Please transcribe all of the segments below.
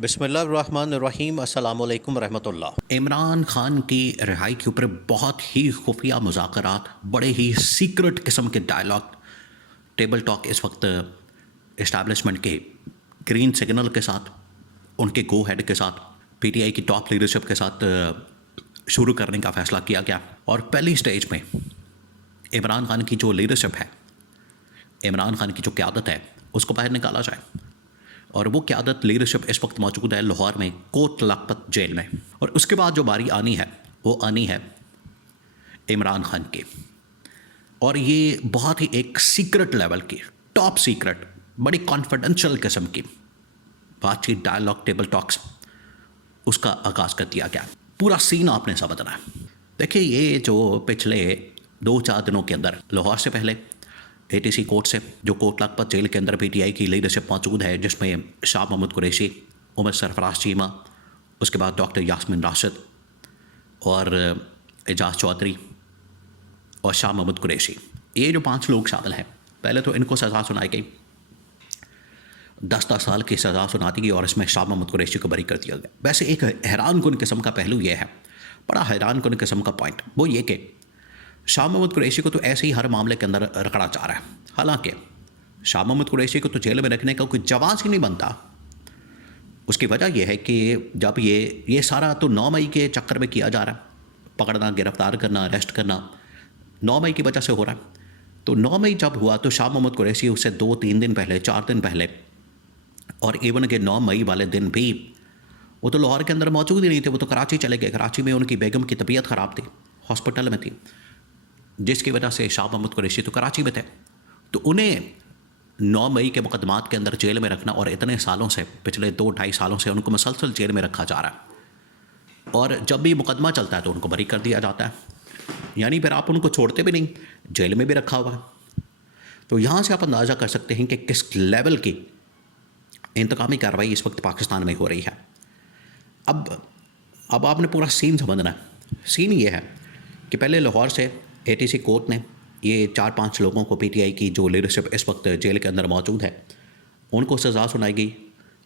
बिस्मिल्लाहिर्रहमानिर्रहीम अस्सलामु अलैकुम रहमतुल्लाह। इमरान खान की रिहाई के ऊपर बहुत ही खुफिया मुज़ाकरात, बड़े ही सीक्रेट किस्म के डायलॉग, टेबल टॉक इस वक्त इस्टेब्लिशमेंट के ग्रीन सिग्नल के साथ, उनके गो हेड के साथ, पीटीआई की टॉप लीडरशिप के साथ शुरू करने का फ़ैसला किया गया। और पहली स्टेज में इमरान खान की जो लीडरशिप है, इमरान खान की जो क़यादत है, उसको बाहर निकाला जाए। और वो क़यादत लीडरशिप इस वक्त मौजूद है लाहौर में कोट लखपत जेल में। और उसके बाद जो बारी आनी है वो आनी है इमरान खान की। और ये बहुत ही एक सीक्रेट लेवल की, टॉप सीक्रेट, बड़ी कॉन्फिडेंशियल किस्म की बातचीत, डायलॉग, टेबल टॉक्स, उसका आगाज़ कर दिया गया। पूरा सीन आपने समझना है। देखिए, ये जो पिछले 2-4 दिनों के अंदर लाहौर से पहले एटीसी कोर्ट से, जो कोट लखपत जेल के अंदर पीटीआई की लीडरशिप मौजूद है, जिसमें शाह महमूद कुरैशी, उमर सरफराज चीमा, उसके बाद डॉक्टर यास्मीन राशिद और एजाज चौधरी और शाह महमूद कुरैशी, ये जो 5 लोग शामिल हैं, पहले तो इनको सज़ा सुनाई गई, 10-10 साल की सज़ा सुना दी गई और इसमें शाह महमूद कुरैशी को बरी कर दिया गया। वैसे एक हैरान कुन किस्म का पहलू ये है, बड़ा हैरान कुन किस्म का पॉइंट, वो ये कि शाह महमूद कुरैशी को तो ऐसे ही हर मामले के अंदर रखड़ा जा रहा है। हालांकि शाह महमूद कुरैशी को तो जेल में रखने का कोई जवाब ही नहीं बनता। उसकी वजह यह है कि जब ये सारा तो 9 मई के चक्कर में किया जा रहा है, पकड़ना, गिरफ्तार करना, अरेस्ट करना 9 मई की वजह से हो रहा है। तो 9 मई जब हुआ तो शाह महमूद कुरैशी उससे 2-3 दिन पहले, 4 दिन पहले, और इवन के 9 मई वाले दिन भी वो तो लाहौर के अंदर मौजूद ही नहीं थे। वो तो कराची चले गए। कराची में उनकी बेगम की तबीयत ख़राब थी, हॉस्पिटल में थी, जिसकी वजह से शाह महमूद कुरैशी तो कराची में थे। तो उन्हें 9 मई के मुकदमात के अंदर जेल में रखना, और इतने सालों से, पिछले 2-2.5 सालों से उनको मुसलसल जेल में रखा जा रहा है। और जब भी मुकदमा चलता है तो उनको बरी कर दिया जाता है, यानी फिर आप उनको छोड़ते भी नहीं, जेल में भी रखा हुआ है। तो यहाँ से आप अंदाज़ा कर सकते हैं कि किस लेवल की इंतकामी कार्रवाई इस वक्त पाकिस्तान में हो रही है। अब आपने पूरा सीन समझना है। सीन ये है कि पहले लाहौर से एटीसी कोर्ट ने ये 4-5 लोगों को, पीटीआई की जो लीडरशिप इस वक्त जेल के अंदर मौजूद है, उनको सज़ा सुनाई गई।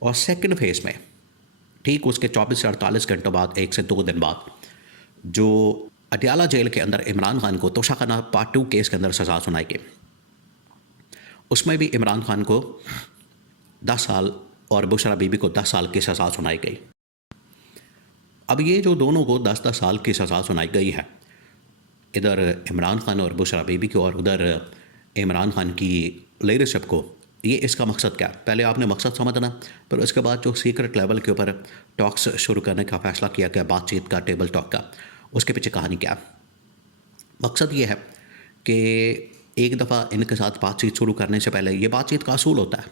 और सेकंड फेज़ में ठीक उसके 24 से 48 घंटों बाद, 1 से 2 दिन बाद, जो अटियाला जेल के अंदर इमरान खान को तोशाखाना पार्ट 2 केस के अंदर सज़ा सुनाई गई, उसमें भी इमरान खान को 10 साल और बुशरा बीबी को 10 साल की सज़ा सुनाई गई। अब ये जो दोनों को 10-10 साल की सज़ा सुनाई गई है, इधर इमरान खान और बुशरा बीबी को और उधर इमरान खान की लीडरशिप को, ये इसका मकसद क्या है? पहले आपने मकसद समझना, फिर उसके बाद जो सीक्रेट लेवल के ऊपर टॉक्स शुरू करने का फ़ैसला किया गया, बातचीत का, टेबल टॉक का, उसके पीछे कहानी क्या है? मकसद ये है कि एक दफ़ा इनके साथ बातचीत शुरू करने से पहले, ये बातचीत का असूल होता है,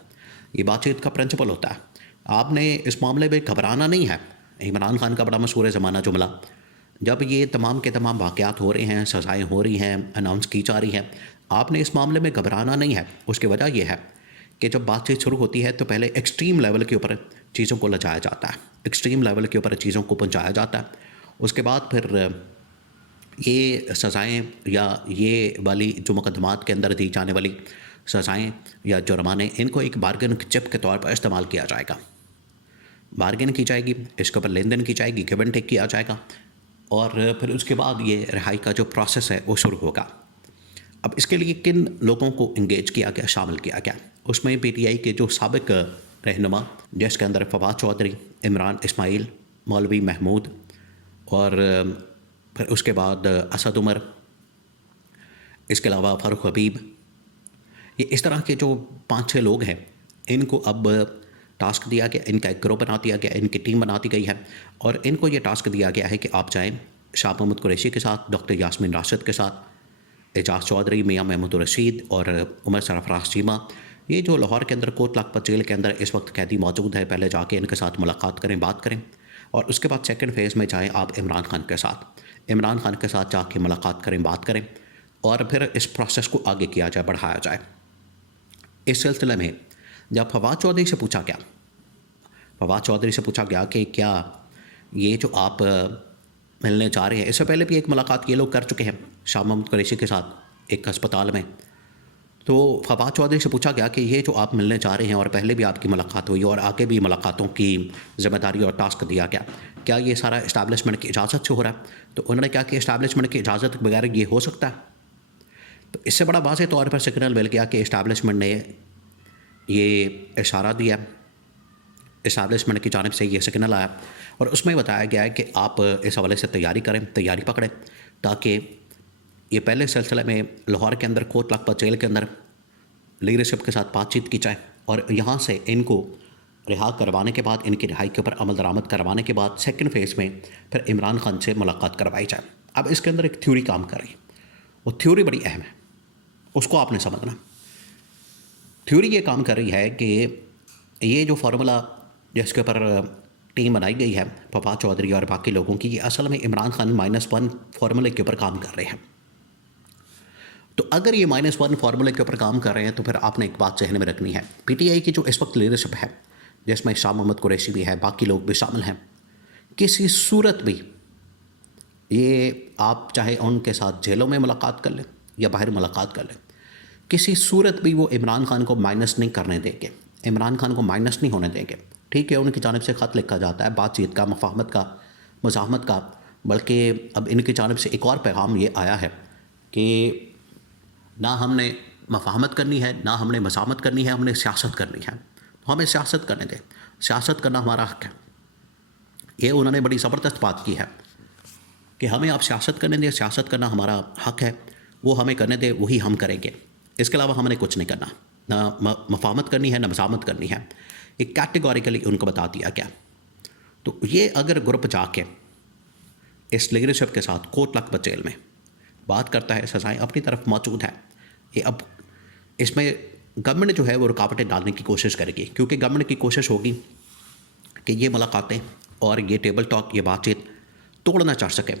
ये बातचीत का प्रिंसिपल होता है, आपने इस मामले में घबराना नहीं है। इमरान खान का बड़ा मशहूर ज़माना जुमला, जब ये तमाम के तमाम वाक़यात हो रहे हैं, सज़ाएँ हो रही हैं, अनाउंस की जा रही हैं, आपने इस मामले में घबराना नहीं है। उसकी वजह यह है कि जब बातचीत शुरू होती है तो पहले एक्सट्रीम लेवल के ऊपर चीज़ों को लजाया जाता है, एक्सट्रीम लेवल के ऊपर चीज़ों को पहुँचाया जाता है। उसके बाद फिर ये सज़ाएँ या ये वाली जो मुकदमात के अंदर दी जाने वाली सज़ाएँ या जुर्माने, इनको एक बार्गेन चिप के तौर पर इस्तेमाल किया जाएगा। बार्गेन की जाएगी, इसके ऊपर लेन देन की जाएगी, गिव एंड टेक किया जाएगा, और फिर उसके बाद ये रिहाई का जो प्रोसेस है वो शुरू होगा। अब इसके लिए किन लोगों को इंगेज किया गया, शामिल किया गया? उसमें पीटीआई के जो साबिक रहनुमा, जिसके अंदर फवाद चौधरी, इमरान इस्माइल, मौलवी महमूद और फिर उसके बाद असद उमर, इसके अलावा फ़ारूक हबीब, ये इस तरह के जो 5-6 लोग हैं, इनको अब टास्क दिया गया, इनका एक ग्रुप बना दिया गया, इनकी टीम बना दी गई है, और इनको ये टास्क दिया गया है कि आप जाएं शाह महमूद कुरैशी के साथ, डॉक्टर यास्मीन राशिद के साथ, एजाज चौधरी, मियां महमूद रशीद और उमर सरफराज चीमा, ये जो लाहौर के अंदर कोट लखपत जेल के अंदर इस वक्त कैदी मौजूद है, पहले जाके इनके साथ मुलाकात करें, बात करें। और उसके बाद सेकंड फेज़ में जाएँ आप इमरान खान के साथ, इमरान खान के साथ जाके मुलाकात करें, बात करें, और फिर इस प्रोसेस को आगे किया जाए, बढ़ाया जाए। इस सिलसिले में जब फवाद चौधरी से पूछा गया, फवाद चौधरी से पूछा गया कि क्या ये जो आप मिलने जा रहे हैं, इससे पहले भी एक मुलाकात ये लोग कर चुके हैं शाह महमूद कुरैशी के साथ एक अस्पताल में, तो फवाद चौधरी से पूछा गया कि ये जो आप मिलने जा रहे हैं और पहले भी आपकी मुलाकात हुई और आगे भी मुलाकातों की जिम्मेदारी और टास्क दिया गया, क्या ये सारा इस्टेब्लिशमेंट की इजाज़त से हो रहा है? तो उन्होंने कहा कि इस्टेब्लिशमेंट की इजाज़त के बगैर ये हो सकता है? तो इससे बड़ा वाज़ेह तौर पर सिग्नल मिल गया कि इस्टेब्लिशमेंट ने ये इशारा दिया, इस्टेब्लिशमेंट की जानिब से ये सिग्नल आया और उसमें बताया गया है कि आप इस हवाले से तैयारी पकड़ें ताकि ये पहले सिलसिले में लाहौर के अंदर कोट लखपत जेल के अंदर लीडरशिप के साथ बातचीत की जाए और यहाँ से इनको रिहा करवाने के बाद, इनकी रिहाई के ऊपर अमल दरामद करवाने के बाद सेकंड फेज़ में फिर इमरान खान से मुलाकात करवाई जाए। अब इसके अंदर एक थ्योरी काम कर रही है, वो थ्योरी बड़ी अहम है, उसको आपने समझना। थ्योरी ये काम कर रही है कि ये जो फार्मूला जिसके ऊपर टीम बनाई गई है फवाद चौधरी और बाकी लोगों की, ये असल में इमरान खान -1 फार्मूले के ऊपर काम कर रहे हैं। तो अगर ये -1 फार्मूले के ऊपर काम कर रहे हैं तो फिर आपने एक बात जहन में रखनी है, पीटीआई की जो इस वक्त लीडरशिप है जिसमें शाह मोहम्मद कुरैशी भी है, बाकी लोग भी शामिल हैं, किसी सूरत भी ये आप चाहे उनके साथ जेलों में मुलाकात कर लें या बाहर मुलाकात कर लें, किसी सूरत भी वो इमरान खान को माइनस नहीं करने देंगे, इमरान खान को माइनस नहीं होने देंगे। ठीक है, उनकी जानिब से ख़त लिखा जाता है बातचीत का, मफाहमत का, मज़ाहमत का, बल्कि अब इनकी जानिब से एक और पैगाम ये आया है कि ना हमने मफाहमत करनी है, ना हमने मज़ाहमत करनी है, हमने सियासत करनी है। तो हमें सियासत करने दें, सियासत करना हमारा हक़ है। ये उन्होंने बड़ी ज़बरदस्त बात की है कि हमें आप सियासत करने दें, सियासत करना हमारा हक़ है, वो हमें करने दें, वही हम करेंगे, इसके अलावा हमने कुछ नहीं करना, ना मफाहमत करनी है, ना मज़ाहमत करनी है। एक कैटेगोरिकली उनको बता दिया गया। तो ये अगर ग्रुप जाके इस लीडरशिप के साथ कोट लखपत जेल में बात करता है, सज़ाएँ अपनी तरफ मौजूद है, ये अब इसमें गवर्नमेंट जो है वो रुकावटें डालने की कोशिश करेगी, क्योंकि गवर्नमेंट की कोशिश होगी कि ये मुलाकातें और ये टेबल टॉक, ये बातचीत तोड़ ना चढ़ सके।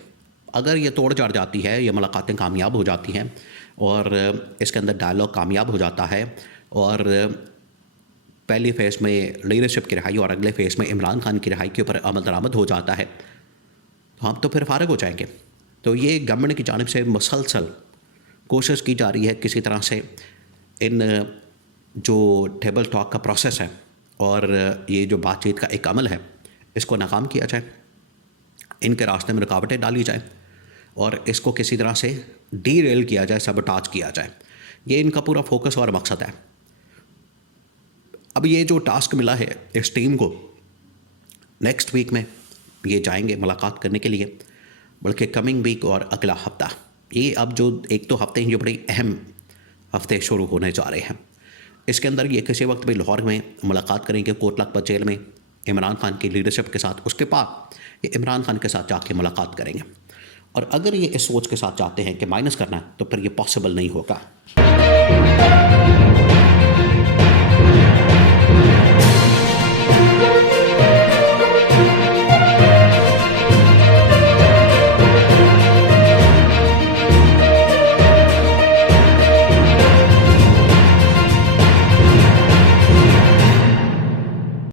अगर ये तोड़ चढ़ जाती है, ये मुलाकातें कामयाब हो जाती हैं और इसके अंदर डायलॉग कामयाब हो जाता है और पहली फ़ेज़ में लीडरशिप की रिहाई और अगले फ़ेज़ में इमरान खान की रिहाई के ऊपर अमल दरामद हो जाता है, तो हम तो फिर फ़ारिग हो जाएंगे। तो ये गवर्नमेंट की जानिब से मुसलसल कोशिश की जा रही है किसी तरह से इन जो टेबल टॉक का प्रोसेस है और ये जो बातचीत का एक अमल है, इसको नाकाम किया जाए, इनके रास्ते में रुकावटें डाली जाए और इसको किसी तरह से डीरेल किया जाए, सबटाज किया जाए। ये इनका पूरा फोकस और मकसद है। अब ये जो टास्क मिला है इस टीम को, नेक्स्ट वीक में ये जाएंगे मुलाकात करने के लिए, बल्कि कमिंग वीक और अगला हफ्ता, ये अब जो एक तो हफ्ते हैं जो बड़े अहम हफ्ते शुरू होने जा रहे हैं, इसके अंदर ये किसी वक्त भी लाहौर में मुलाकात करेंगे कोट लखपत जेल में इमरान खान की लीडरशिप के साथ, उसके बाद ये इमरान खान के साथ जाके मुलाकात करेंगे। और अगर ये इस सोच के साथ चाहते हैं कि माइनस करना है तो फिर ये पॉसिबल नहीं होगा।